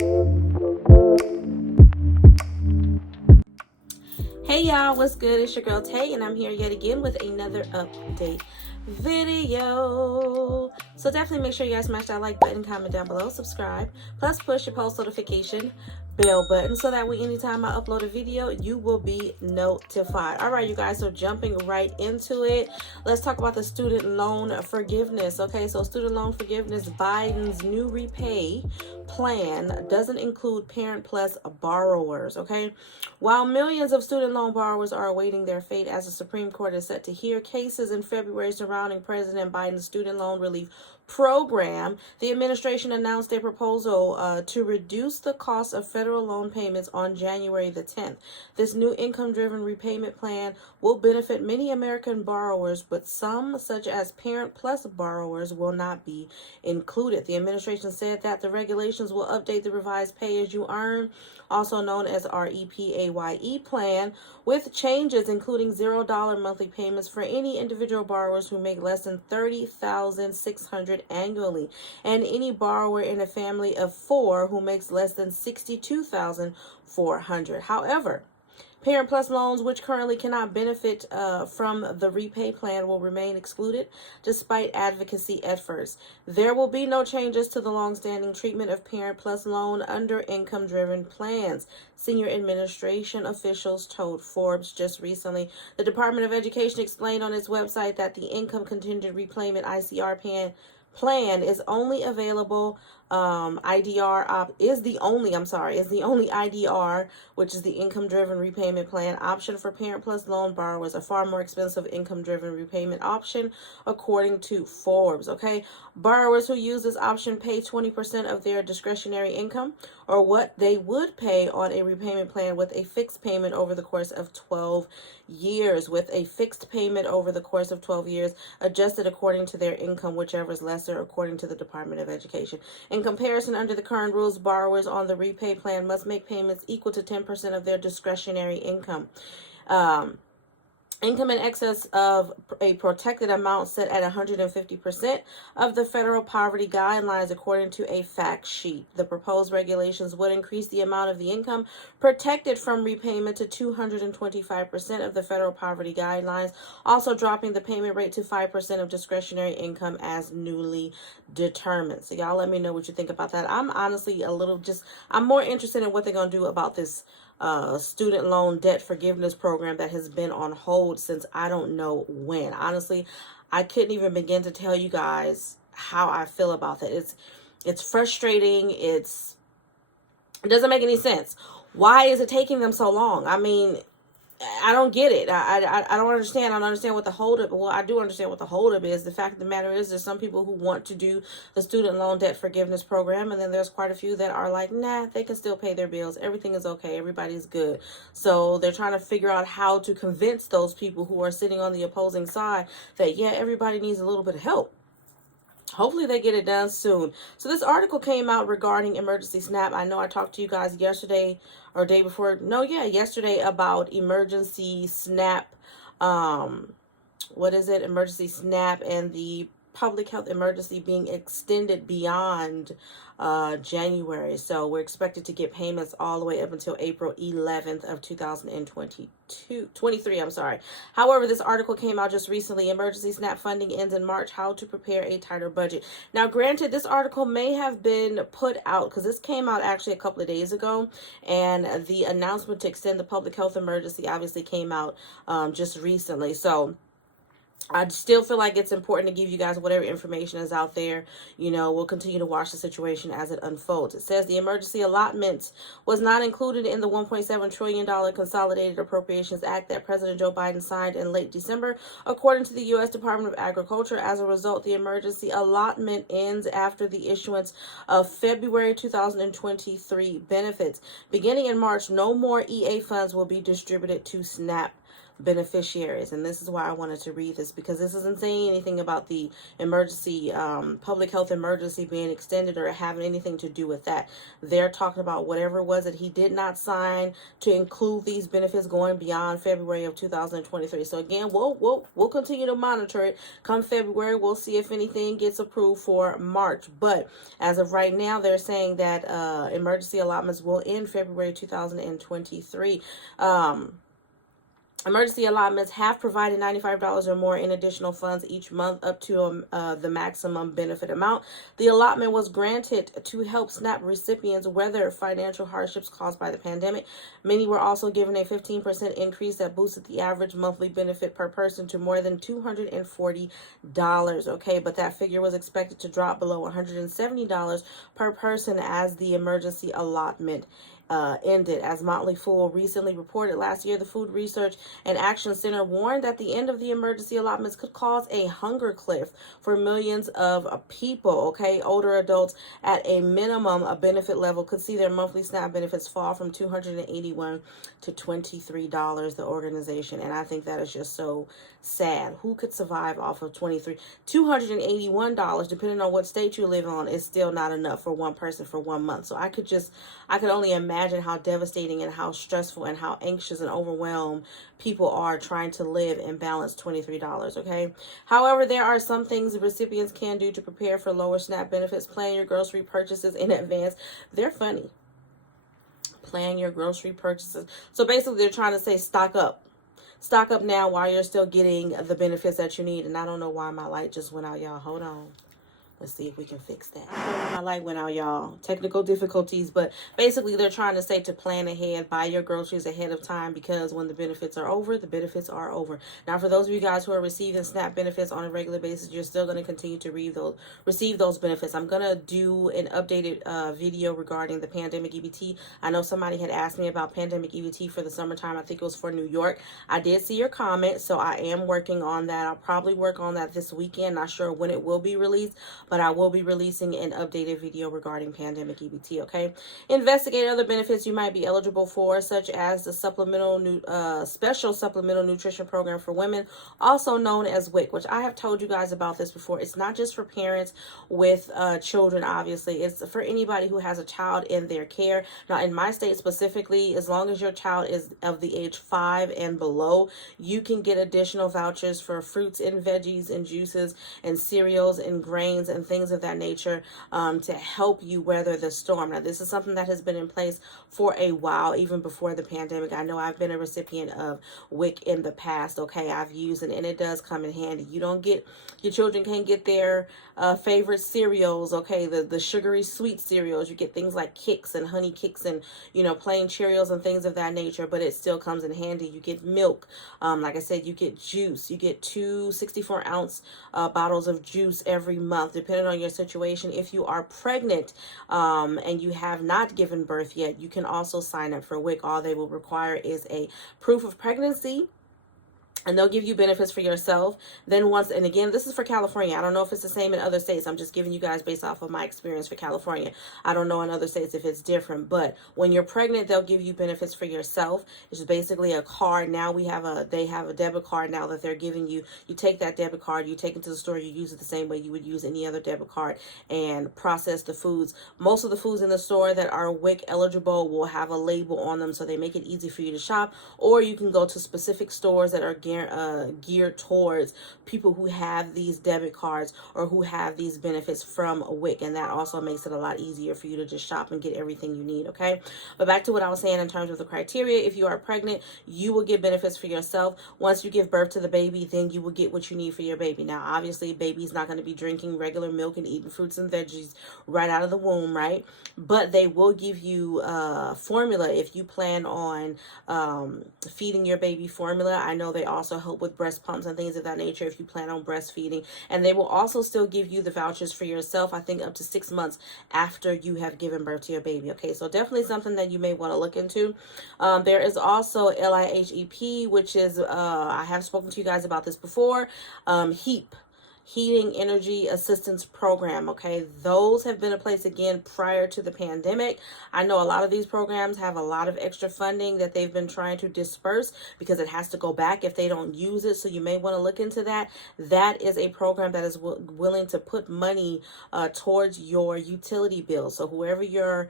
Hey y'all, what's good? It's your girl Tay, and I'm here yet again with another update video. So definitely make sure you guys smash that like button, comment down below, subscribe, plus push your post notification bell button so that way anytime I upload a video, you will be notified. All right, you guys, so jumping right into it, let's talk about the student loan forgiveness. Okay, so student loan forgiveness, Biden's new repay plan doesn't include Parent Plus borrowers. Okay, while millions of student loan borrowers are awaiting their fate as the Supreme Court is set to hear cases in February surrounding President Biden's student loan relief program, the administration announced a proposal to reduce the cost of federal loan payments on January the 10th. This new income-driven repayment plan will benefit many American borrowers, but some, such as Parent Plus borrowers, will not be included. The administration said that the regulations will update the revised pay-as-you-earn, also known as REPAYE plan, with changes including $0 monthly payments for any individual borrowers who make less than $30,600 annually, and any borrower in a family of 4 who makes less than $62,400. However, Parent Plus loans, which currently cannot benefit from the repay plan, will remain excluded despite advocacy efforts. There will be no changes to the longstanding treatment of Parent Plus loan under income-driven plans, senior administration officials told Forbes just recently. The Department of Education explained on its website that the income contingent repayment ICR plan is only available is the only IDR, which is the income-driven repayment plan option for Parent Plus loan borrowers, a far more expensive income-driven repayment option, according to Forbes. Okay, borrowers who use this option pay 20% of their discretionary income, or what they would pay on a repayment plan with a fixed payment over the course of 12 years. With a fixed payment over the course of 12 years, adjusted according to their income, whichever is lesser, according to the Department of Education. In comparison, under the current rules, borrowers on the repay plan must make payments equal to 10% of their discretionary income. Income in excess of a protected amount set at 150% of the federal poverty guidelines, according to a fact sheet. The proposed regulations would increase the amount of the income protected from repayment to 225% of the federal poverty guidelines, also dropping the payment rate to 5% of discretionary income as newly determined. So y'all let me know what you think about that. I'm honestly I'm more interested in what they're going to do about this student loan debt forgiveness program that has been on hold since I don't know when. Honestly, I couldn't even begin to tell you guys how I feel about that. It's frustrating. It doesn't make any sense. Why is it taking them so long? I mean, I don't get it. I don't understand. I don't understand what the holdup. Well, I do understand what the holdup is. The fact of the matter is, there's some people who want to do the student loan debt forgiveness program, and then there's quite a few that are like, nah, they can still pay their bills. Everything is okay. Everybody's good. So they're trying to figure out how to convince those people who are sitting on the opposing side that, yeah, everybody needs a little bit of help. Hopefully they get it done soon. So this article came out regarding emergency SNAP. I know I talked to you guys yesterday or day before. No, yeah, yesterday about emergency SNAP. Emergency SNAP and the public health emergency being extended beyond January. So we're expected to get payments all the way up until April 11th of 2023. However, this article came out just recently. Emergency SNAP funding ends in March. How to prepare a tighter budget. Now, granted, this article may have been put out because this came out actually a couple of days ago, and the announcement to extend the public health emergency obviously came out just recently. So I still feel like it's important to give you guys whatever information is out there. You know, we'll continue to watch the situation as it unfolds. It says the emergency allotment was not included in the $1.7 trillion Consolidated Appropriations Act that President Joe Biden signed in late December, according to the U.S. Department of Agriculture. As a result, the emergency allotment ends after the issuance of February 2023 benefits. Beginning in March, no more EA funds will be distributed to SNAP beneficiaries. And this is why I wanted to read this, because this isn't saying anything about the emergency, public health emergency being extended or having anything to do with that. They're talking about whatever it was that he did not sign to include these benefits going beyond February of 2023. So again, we'll continue to monitor it. Come February, we'll see if anything gets approved for March. But as of right now, they're saying that emergency allotments will end February 2023. Emergency allotments have provided $95 or more in additional funds each month up to the maximum benefit amount. The allotment was granted to help SNAP recipients weather financial hardships caused by the pandemic. Many were also given a 15% increase that boosted the average monthly benefit per person to more than $240. Okay, but that figure was expected to drop below $170 per person as the emergency allotment ended. As Motley Fool recently reported last year, the Food Research and Action Center warned that the end of the emergency allotments could cause a hunger cliff for millions of people. Okay, older adults at a minimum a benefit level could see their monthly SNAP benefits fall from $281 to $23. The organization, and I think that is just so sad. Who could survive off of $281, depending on what state you live on, is still not enough for one person for 1 month. So I could only imagine how devastating and how stressful and how anxious and overwhelmed people are trying to live and balance $23, okay? However, there are some things recipients can do to prepare for lower SNAP benefits. Plan your grocery purchases in advance. They're funny. Plan your grocery purchases. So basically, they're trying to say stock up. Stock up now while you're still getting the benefits that you need. And I don't know why my light just went out, y'all. Hold on. Let's see if we can fix that. My light went out, y'all. Technical difficulties. But basically, they're trying to say to plan ahead, buy your groceries ahead of time, because when the benefits are over, the benefits are over. Now, for those of you guys who are receiving SNAP benefits on a regular basis, you're still going to continue to receive those benefits. I'm going to do an updated video regarding the pandemic EBT. I know somebody had asked me about pandemic EBT for the summertime. I think it was for New York. I did see your comment, so I am working on that. I'll probably work on that this weekend. Not sure when it will be released, but I will be releasing an updated video regarding pandemic EBT, okay? Investigate other benefits you might be eligible for, such as the special supplemental nutrition program for women, also known as WIC, which I have told you guys about this before. It's not just for parents with children, obviously. It's for anybody who has a child in their care. Now, in my state specifically, as long as your child is of the age 5 and below, you can get additional vouchers for fruits and veggies and juices and cereals and grains and things of that nature to help you weather the storm. Now, this is something that has been in place for a while, even before the pandemic. I know I've been a recipient of WIC in the past, okay? I've used it, and it does come in handy. Your children can't get their favorite cereals, okay? The sugary sweet cereals. You get things like Kix and Honey Kix and, plain Cheerios and things of that nature, but it still comes in handy. You get milk. Like I said, you get juice. You get 2 64-ounce bottles of juice every month, depending on your situation. If you are pregnant and you have not given birth yet, you can also sign up for WIC. All they will require is a proof of pregnancy, and they'll give you benefits for yourself. Then and again, this is for California. I don't know if it's the same in other states. I'm just giving you guys based off of my experience for California. I don't know in other states if it's different, but when you're pregnant, they'll give you benefits for yourself. It's basically a card. Now they have a debit card now that they're giving you. You take that debit card, you take it to the store, you use it the same way you would use any other debit card and process the foods. Most of the foods in the store that are WIC eligible will have a label on them, so they make it easy for you to shop, or you can go to specific stores that are geared towards people who have these debit cards or who have these benefits from WIC, and that also makes it a lot easier for you to just shop and get everything you need, okay? But back to what I was saying in terms of the criteria. If you are pregnant, you will get benefits for yourself. Once you give birth to the baby, then you will get what you need for your baby. Now, obviously, baby's not going to be drinking regular milk and eating fruits and veggies right out of the womb, right? But they will give you formula if you plan on feeding your baby formula. I know they also help with breast pumps and things of that nature if you plan on breastfeeding. And they will also still give you the vouchers for yourself, I think up to 6 months after you have given birth to your baby. Okay, so definitely something that you may want to look into. There is also LIHEP, which is, I have spoken to you guys about this before, HEAP. Heating Energy Assistance Program. Okay, those have been in place again prior to the pandemic. I know a lot of these programs have a lot of extra funding that they've been trying to disperse because it has to go back if they don't use it. So you may want to look into that. That is a program that is willing to put money towards your utility bill. So whoever your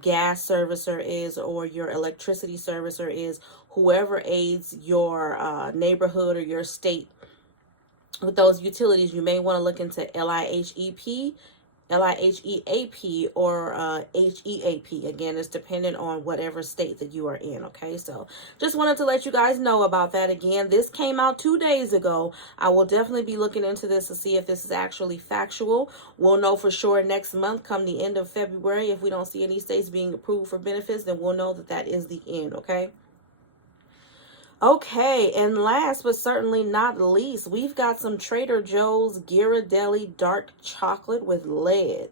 gas servicer is or your electricity servicer is, whoever aids your neighborhood or your state with those utilities, you may want to look into LIHEP, LIHEAP, or HEAP. Again, it's dependent on whatever state that you are in. Okay, so just wanted to let you guys know about that. Again, this came out 2 days ago. I will definitely be looking into this to see if this is actually factual. We'll know for sure next month, come the end of February. If we don't see any states being approved for benefits, then we'll know that that is the end. Okay. Okay, and last but certainly not least, we've got some Trader Joe's Ghirardelli dark chocolate with lead.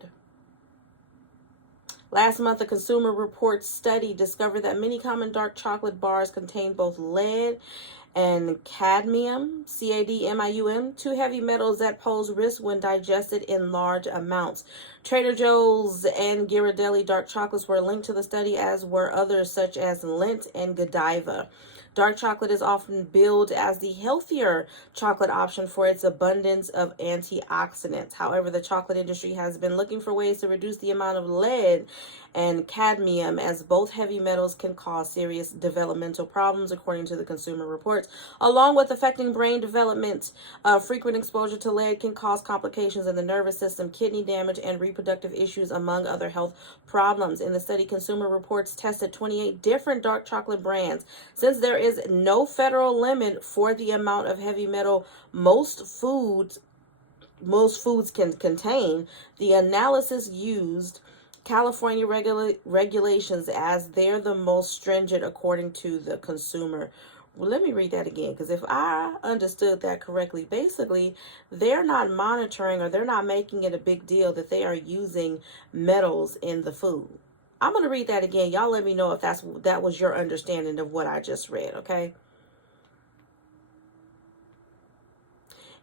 Last month, a Consumer Reports study discovered that many common dark chocolate bars contain both lead and cadmium, CADMIUM, two heavy metals that pose risk when digested in large amounts. Trader Joe's and Ghirardelli dark chocolates were linked to the study, as were others such as Lindt and Godiva. Dark chocolate is often billed as the healthier chocolate option for its abundance of antioxidants. However, the chocolate industry has been looking for ways to reduce the amount of lead and cadmium, as both heavy metals can cause serious developmental problems, according to the Consumer Reports. Along with affecting brain development, frequent exposure to lead can cause complications in the nervous system, kidney damage, and reproductive issues, among other health problems. In the study, Consumer Reports tested 28 different dark chocolate brands. Since there is no federal limit for the amount of heavy metal most foods can contain, the analysis used California regulations, as they're the most stringent according to the Consumer. Well, let me read that again, because if I understood that correctly, basically they're not monitoring, or they're not making it a big deal that they are using metals in the food. I'm going to read that again. Y'all let me know if that was your understanding of what I just read, okay?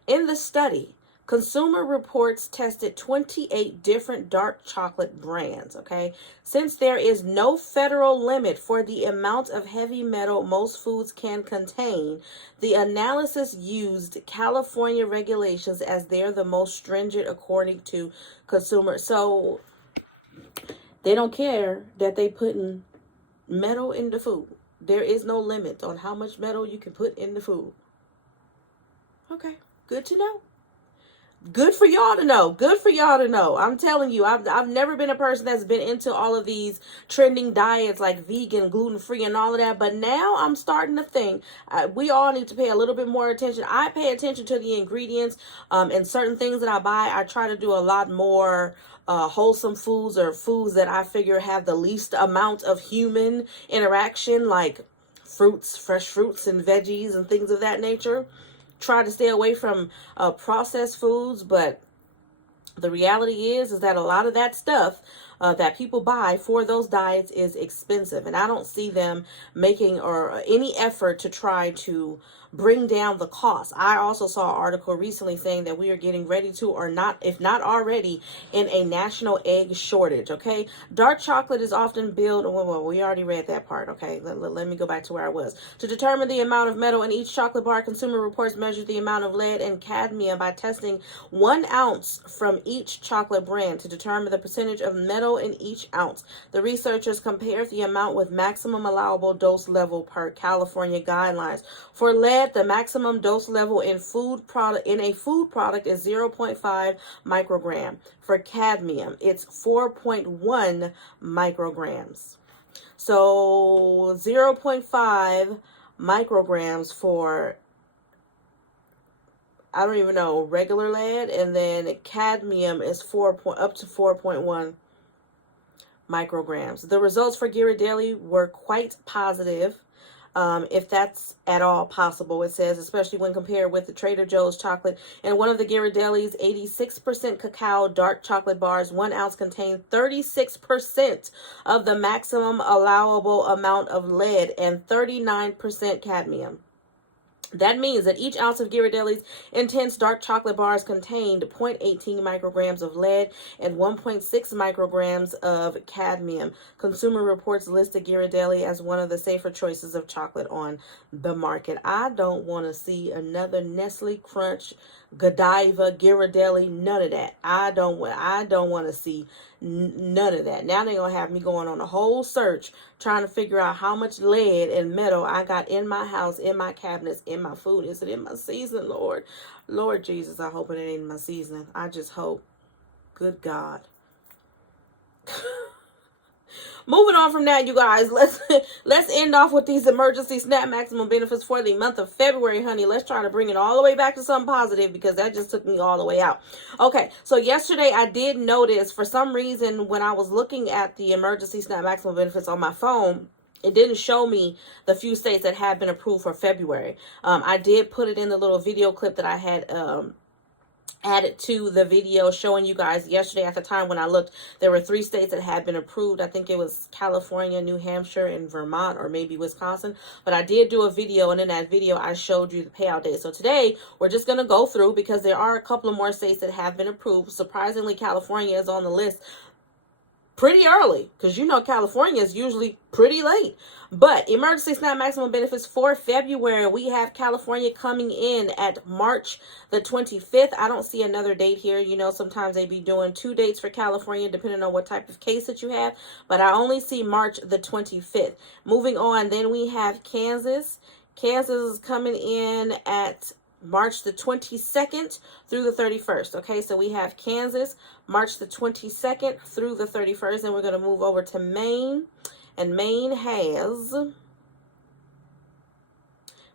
In the study, Consumer Reports tested 28 different dark chocolate brands, okay? Since there is no federal limit for the amount of heavy metal most foods can contain, the analysis used California regulations, as they're the most stringent according to Consumer. So they don't care that they putting metal in the food. There is no limit on how much metal you can put in the food. Okay, good to know. Good for y'all to know. Good for y'all to know. I'm telling you, I've never been a person that's been into all of these trending diets like vegan, gluten-free, and all of that. But now I'm starting to think we all need to pay a little bit more attention. I pay attention to the ingredients and certain things that I buy. I try to do a lot more wholesome foods, or foods that I figure have the least amount of human interaction, like fruits, fresh fruits and veggies and things of that nature. Try to stay away from processed foods, but the reality is that a lot of that stuff that people buy for those diets is expensive, and I don't see them making or any effort to try to bring down the cost. I also saw an article recently saying that we are getting ready to, or not, if not already, in a national egg shortage. Okay, dark chocolate is often billed. Well, we already read that part. Okay, let me go back to where I was. To determine the amount of metal in each chocolate bar, Consumer Reports measured the amount of lead and cadmium by testing 1 ounce from each chocolate brand to determine the percentage of metal in each ounce. The researchers compared the amount with maximum allowable dose level per California guidelines. For lead, the maximum dose level in a food product is 0.5 microgram. For cadmium, it's 4.1 micrograms. So 0.5 micrograms for, I don't even know, regular lead, and then cadmium is up to 4.1 micrograms. The results for Ghirardelli were quite positive, if that's at all possible, it says, especially when compared with the Trader Joe's chocolate. And one of the Ghirardelli's 86% cacao dark chocolate bars, 1 ounce contained 36% of the maximum allowable amount of lead and 39% cadmium. That means that each ounce of Ghirardelli's intense dark chocolate bars contained 0.18 micrograms of lead and 1.6 micrograms of cadmium. Consumer Reports listed Ghirardelli as one of the safer choices of chocolate on the market. I don't want to see another Nestle Crunch, Godiva, Ghirardelli, none of that. I don't want to see none of that. Now they're going to have me going on a whole search trying to figure out how much lead and metal I got in my house, in my cabinets, in my food. Is it in my seasoning, Lord? Lord Jesus, I hope it ain't in my seasoning. I just hope. Good God. Moving on from that, you guys, let's end off with these emergency SNAP maximum benefits for the month of February, honey. Let's try to bring it all the way back to something positive, because that just took me all the way out. Okay, so yesterday I did notice, for some reason, when I was looking at the emergency SNAP maximum benefits on my phone, it didn't show me the few states that had been approved for February. I did put it in the little video clip that I had added to the video showing you guys yesterday. At the time when I looked, there were 3 states that had been approved. I think it was California, New Hampshire, and Vermont, or maybe Wisconsin. But I did do a video, and in that video I showed you the payout date. So today we're just going to go through, because there are a couple of more states that have been approved. Surprisingly, California is on the list pretty early, because you know California is usually pretty late. But emergency SNAP maximum benefits for February, we have California coming in at March the 25th. I don't see another date here. You know, sometimes they be doing 2 dates for California depending on what type of case that you have, but I only see March the 25th. Moving on, then we have Kansas. Kansas is coming in at March the 22nd through the 31st. Okay, so we have Kansas, March the 22nd through the 31st. And we're going to move over to Maine. And Maine has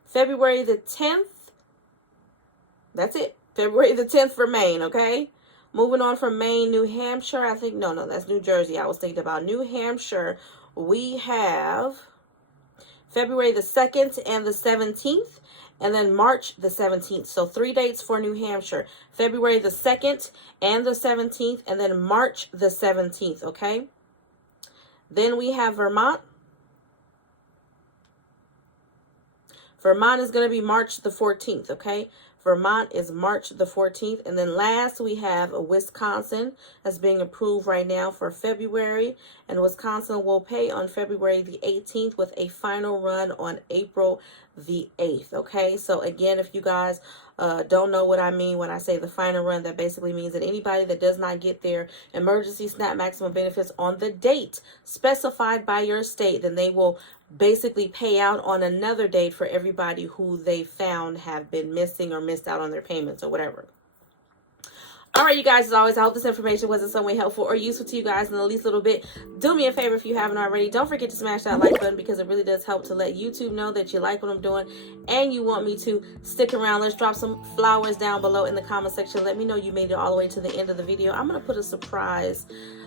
February the 10th. That's it. February the 10th for Maine, okay? Moving on from Maine, New Hampshire. I think, no, that's New Jersey. I was thinking about New Hampshire. We have February the 2nd and the 17th. And then March the 17th. So 3 dates for New Hampshire. February the 2nd and the 17th. And then March the 17th. Okay. Then we have Vermont. Vermont is going to be March the 14th. Okay. Vermont is March the 14th. And then last we have Wisconsin that's being approved right now for February. And Wisconsin will pay on February the 18th with a final run on April the 8th. Okay, so again, if you guys don't know what I mean when I say the final run, that basically means that anybody that does not get their emergency SNAP maximum benefits on the date specified by your state, then they will basically pay out on another date for everybody who they found have been missing or missed out on their payments or whatever. All right, you guys, as always, I hope this information was in some way helpful or useful to you guys in the least little bit. Do me a favor if you haven't already. Don't forget to smash that like button, because it really does help to let YouTube know that you like what I'm doing and you want me to stick around. Let's drop some flowers down below in the comment section. Let me know you made it all the way to the end of the video. I'm going to put a surprise.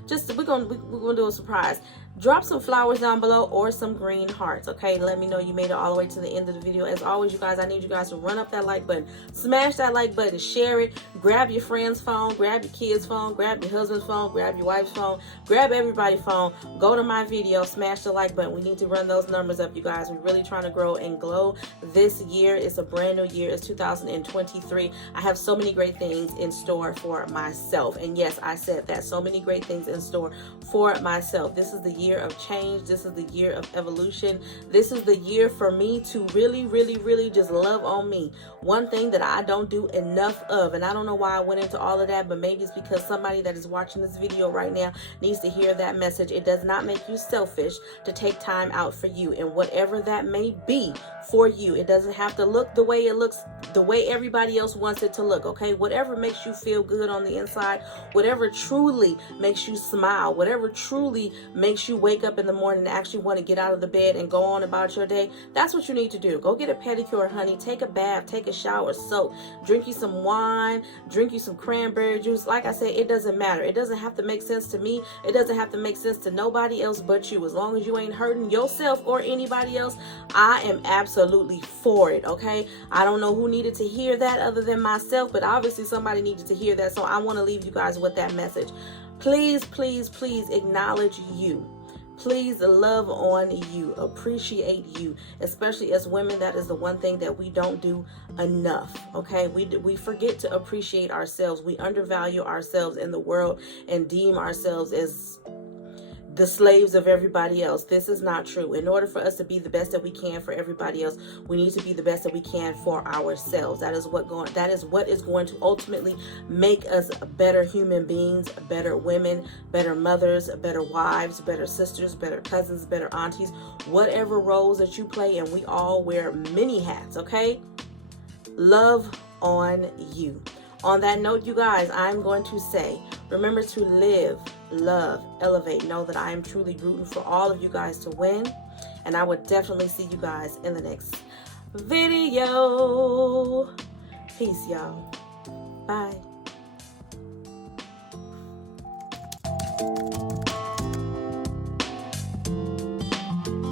We're gonna do a surprise. Drop some flowers down below or some green hearts, okay? Let me know you made it all the way to the end of the video. As always, you guys, I need you guys to run up that like button. Smash that like button. Share it. Grab your friend's phone. Grab your kid's phone. Grab your husband's phone. Grab your wife's phone. Grab everybody's phone. Go to my video. Smash the like button. We need to run those numbers up, you guys. We're really trying to grow and glow this year. It's a brand new year. It's 2023. I have so many great things in store for myself. And yes, I said that. So many great things in store for myself. This is the year of change. This is the year of evolution. This is the year for me to really, really, really just love on me. One thing that I don't do enough of, and I don't know why I went into all of that, but maybe it's because somebody that is watching this video right now needs to hear that message. It does not make you selfish to take time out for you, and whatever that may be for you. It doesn't have to look the way it looks, the way everybody else wants it to look, okay? Whatever makes you feel good on the inside, whatever truly makes you smile, whatever truly makes you wake up in the morning and actually want to get out of the bed and go on about your day, that's what you need to do. Go get a pedicure, honey. Take a bath, take a shower, soak, drink you some wine, drink you some cranberry juice. Like I said, it doesn't matter. It doesn't have to make sense to me. It doesn't have to make sense to nobody else but you. As long as you ain't hurting yourself or anybody else, I am absolutely for it, okay? I don't know who needed to hear that other than myself, but obviously somebody needed to hear that, so I want to leave you guys with that message. Please, please, please acknowledge you. Please love on you, appreciate you, especially as women. That is the one thing that we don't do enough. Okay, we forget to appreciate ourselves. We undervalue ourselves in the world and deem ourselves as the slaves of everybody else. This is not true. In order for us to be the best that we can for everybody else, we need to be the best that we can for ourselves. That is what is going to ultimately make us better human beings, better women, better mothers, better wives, better sisters, better cousins, better aunties, whatever roles that you play, and we all wear many hats, okay? Love on you. On that note, you guys, I'm going to say, remember to live, love, elevate. Know that I am truly rooting for all of you guys to win. And I would definitely see you guys in the next video. Peace, y'all. Bye.